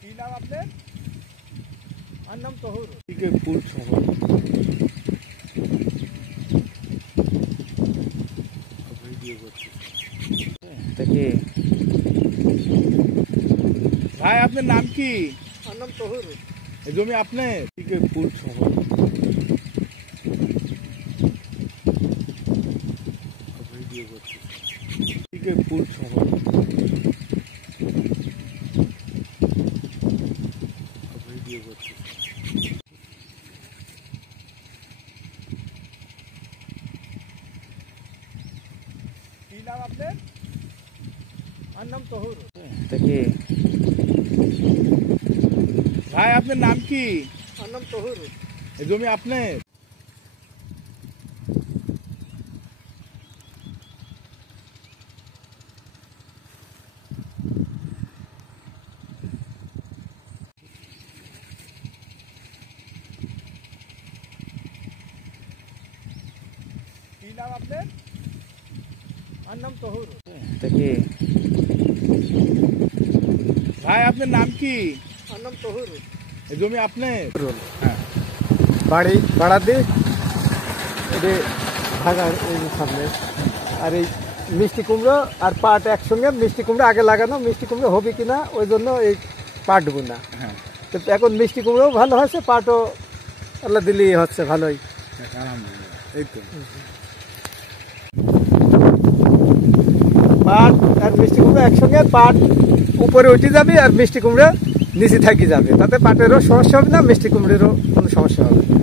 কি নাম আপনার? আমার নাম তহুর। ফুল শহর ভিডিও করছি। ভাই আপনার নাম কি? আমার নাম তহুর। এই জমি আপনার? ফুল শহর ভিডিও করছি। ফুল শহর ভিডিও করছি। কি নাম আপনার? আমার নাম তহুর। ভাই আপনার নাম কি? আমার নাম তহুর। এই জমি আপনার? কি নাম আপনার? আমার নাম তহুর। ভাই আপনার নাম কি? আমার নাম তহুর। এই জমি আপনার? হ্যাঁ, বাড়ি বাড়াতে এটা ভাগার এই সামনে। আর এই মিষ্টি কুমড়ো আর পাট একসঙ্গে, মিষ্টি কুমড়ো আগে লাগানো, মিষ্টি কুমড়ো হবে কিনা ওই জন্য এই পাট বুনা। হ্যাঁ, তো এখন মিষ্টি কুমড়োও ভালো হয়েছে, পাটও আল্লাহ দিলেই হচ্ছে ভালোই। আলহামদুলিল্লাহ। এই তো পাট আর মিষ্টি কুমড়ো একসঙ্গে, পাট উপরে উঠে যাবে আর মিষ্টি কুমড়ো নিচে থাকি যাবে, তাতে পাটেরও সমস্যা হবে না, মিষ্টি কুমড়োরও কোনো সমস্যা হবে না।